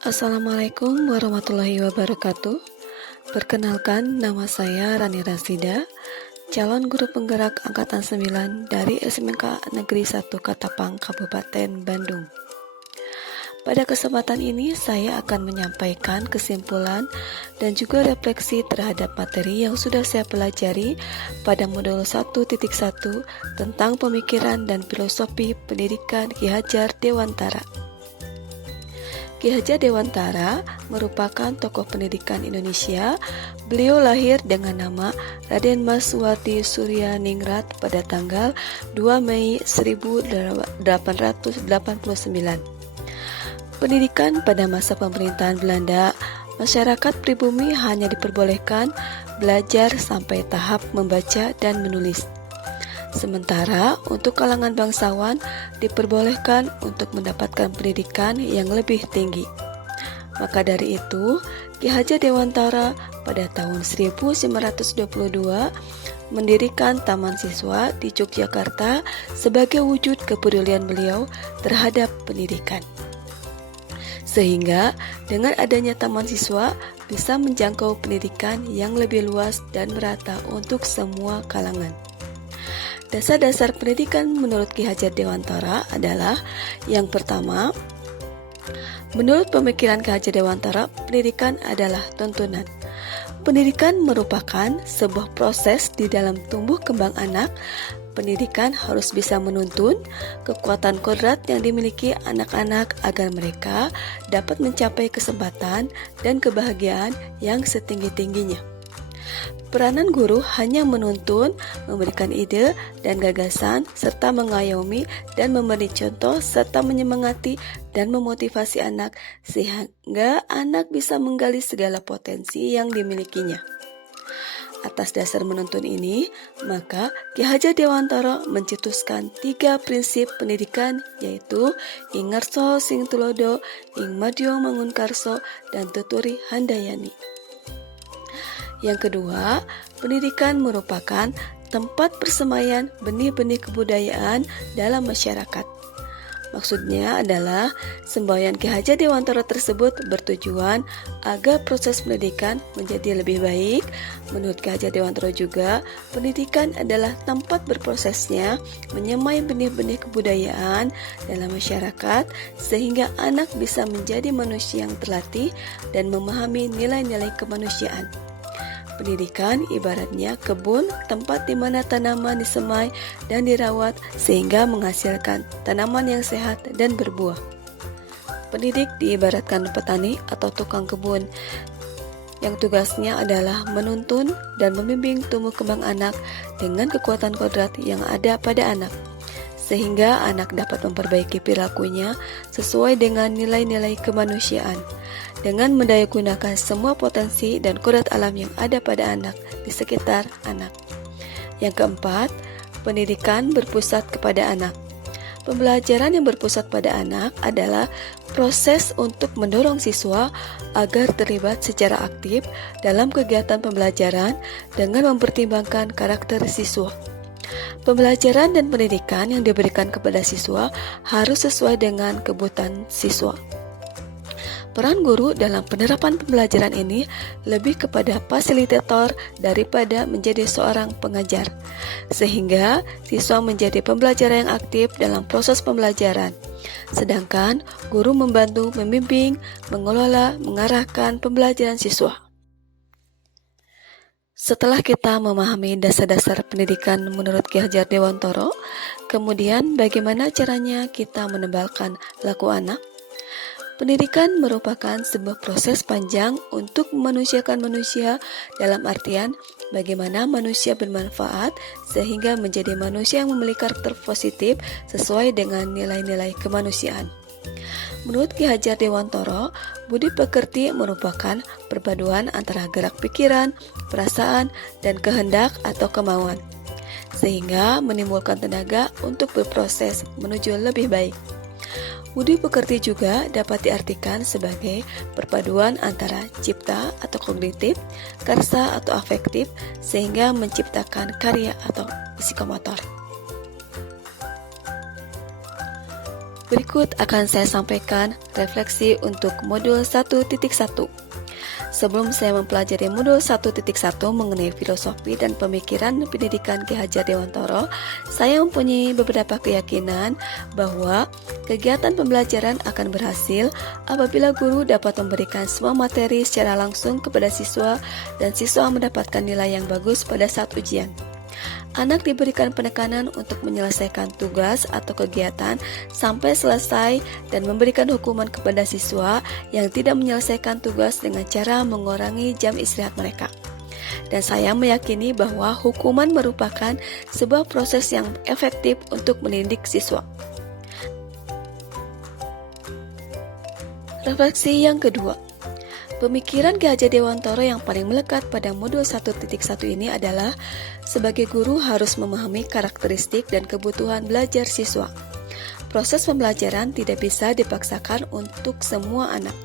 Assalamualaikum warahmatullahi wabarakatuh. Perkenalkan, nama saya Rani Rasida, calon guru penggerak Angkatan 9 dari SMK Negeri 1 Katapang, Kabupaten Bandung. Pada kesempatan ini, saya akan menyampaikan kesimpulan dan juga refleksi terhadap materi yang sudah saya pelajari pada modul 1.1 tentang pemikiran dan filosofi pendidikan Ki Hajar Dewantara. Ki Hajar Dewantara merupakan tokoh pendidikan Indonesia. Beliau lahir dengan nama Raden Mas Suwati Suryaningrat pada tanggal 2 Mei 1889. Pendidikan pada masa pemerintahan Belanda, masyarakat pribumi hanya diperbolehkan belajar sampai tahap membaca dan menulis. Sementara untuk kalangan bangsawan diperbolehkan untuk mendapatkan pendidikan yang lebih tinggi. Maka dari itu, Ki Hajar Dewantara pada tahun 1922 mendirikan Taman Siswa di Yogyakarta sebagai wujud kepedulian beliau terhadap pendidikan. Sehingga dengan adanya Taman Siswa bisa menjangkau pendidikan yang lebih luas dan merata untuk semua kalangan. Dasar-dasar pendidikan menurut Ki Hajar Dewantara adalah yang pertama, menurut pemikiran Ki Hajar Dewantara, pendidikan adalah tuntunan. Pendidikan merupakan sebuah proses di dalam tumbuh kembang anak. Pendidikan harus bisa menuntun kekuatan kodrat yang dimiliki anak-anak agar mereka dapat mencapai kesempatan dan kebahagiaan yang setinggi-tingginya. Peranan guru hanya menuntun, memberikan ide dan gagasan, serta mengayomi dan memberi contoh, serta menyemangati dan memotivasi anak, sehingga anak bisa menggali segala potensi yang dimilikinya. Atas dasar menuntun ini, maka Ki Hajar Dewantara mencetuskan 3 prinsip pendidikan, yaitu ing ngarsa sing tulodo, ing madya mangunkarso, dan tuturi handayani. Yang kedua, pendidikan merupakan tempat persemaian benih-benih kebudayaan dalam masyarakat. Maksudnya adalah semboyan Ki Hajar Dewantara tersebut bertujuan agar proses pendidikan menjadi lebih baik. Menurut Ki Hajar Dewantara juga, pendidikan adalah tempat berprosesnya menyemai benih-benih kebudayaan dalam masyarakat sehingga anak bisa menjadi manusia yang terlatih dan memahami nilai-nilai kemanusiaan. Pendidikan ibaratnya kebun, tempat di mana tanaman disemai dan dirawat sehingga menghasilkan tanaman yang sehat dan berbuah. Pendidik diibaratkan petani atau tukang kebun yang tugasnya adalah menuntun dan membimbing tumbuh kembang anak dengan kekuatan kodrat yang ada pada anak, sehingga anak dapat memperbaiki perilakunya sesuai dengan nilai-nilai kemanusiaan, dengan mendayagunakan semua potensi dan kodrat alam yang ada pada anak di sekitar anak. Yang keempat, pendidikan berpusat kepada anak. Pembelajaran yang berpusat pada anak adalah proses untuk mendorong siswa agar terlibat secara aktif dalam kegiatan pembelajaran dengan mempertimbangkan karakter siswa. Pembelajaran dan pendidikan yang diberikan kepada siswa harus sesuai dengan kebutuhan siswa. Peran guru dalam penerapan pembelajaran ini lebih kepada fasilitator daripada menjadi seorang pengajar, sehingga siswa menjadi pembelajar yang aktif dalam proses pembelajaran. Sedangkan guru membantu, membimbing, mengelola, mengarahkan pembelajaran siswa. Setelah kita memahami dasar-dasar pendidikan menurut Ki Hajar Dewantara, kemudian bagaimana caranya kita menebalkan laku anak? Pendidikan merupakan sebuah proses panjang untuk memanusiakan manusia, dalam artian bagaimana manusia bermanfaat sehingga menjadi manusia yang memiliki karakter positif sesuai dengan nilai-nilai kemanusiaan. Menurut Ki Hajar Dewantara, budi pekerti merupakan perpaduan antara gerak pikiran, perasaan, dan kehendak atau kemauan, sehingga menimbulkan tenaga untuk berproses menuju lebih baik. Budi pekerti juga dapat diartikan sebagai perpaduan antara cipta atau kognitif, karsa atau afektif, sehingga menciptakan karya atau psikomotor. Berikut akan saya sampaikan refleksi untuk modul 1.1. Sebelum saya mempelajari modul 1.1 mengenai filosofi dan pemikiran pendidikan Ki Hajar Dewantara, saya mempunyai beberapa keyakinan bahwa kegiatan pembelajaran akan berhasil apabila guru dapat memberikan semua materi secara langsung kepada siswa dan siswa mendapatkan nilai yang bagus pada saat ujian. Anak diberikan penekanan untuk menyelesaikan tugas atau kegiatan sampai selesai dan memberikan hukuman kepada siswa yang tidak menyelesaikan tugas dengan cara mengurangi jam istirahat mereka. Dan saya meyakini bahwa hukuman merupakan sebuah proses yang efektif untuk mendidik siswa. Refleksi yang kedua. Pemikiran Ki Hajar Dewantara yang paling melekat pada modul 1.1 ini adalah sebagai guru harus memahami karakteristik dan kebutuhan belajar siswa. Proses pembelajaran tidak bisa dipaksakan untuk semua anak.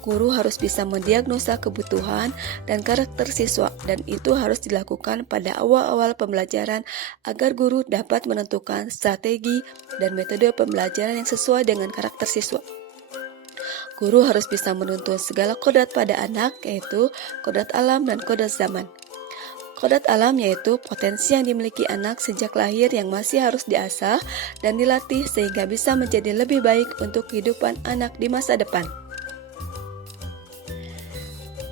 Guru harus bisa mendiagnosa kebutuhan dan karakter siswa dan itu harus dilakukan pada awal-awal pembelajaran agar guru dapat menentukan strategi dan metode pembelajaran yang sesuai dengan karakter siswa. Guru harus bisa menuntun segala kodrat pada anak, yaitu kodrat alam dan kodrat zaman. Kodrat alam yaitu potensi yang dimiliki anak sejak lahir yang masih harus diasah dan dilatih sehingga bisa menjadi lebih baik untuk kehidupan anak di masa depan.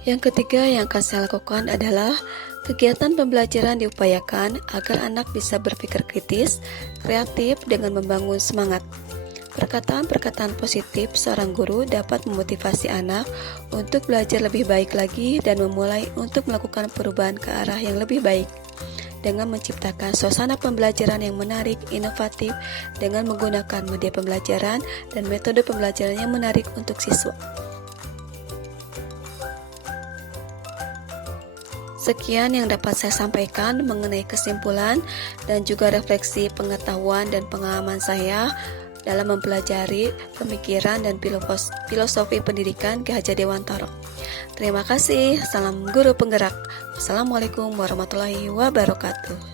Yang ketiga yang akan saya lakukan adalah kegiatan pembelajaran diupayakan agar anak bisa berpikir kritis, kreatif dengan membangun semangat. Perkataan-perkataan positif seorang guru dapat memotivasi anak untuk belajar lebih baik lagi dan memulai untuk melakukan perubahan ke arah yang lebih baik dengan menciptakan suasana pembelajaran yang menarik, inovatif dengan menggunakan media pembelajaran dan metode pembelajaran yang menarik untuk siswa. Sekian yang dapat saya sampaikan mengenai kesimpulan dan juga refleksi pengetahuan dan pengalaman saya dalam mempelajari pemikiran dan filosofi pendidikan Ki Hajar Dewantara. Terima kasih. Salam guru penggerak. Wassalamualaikum warahmatullahi wabarakatuh.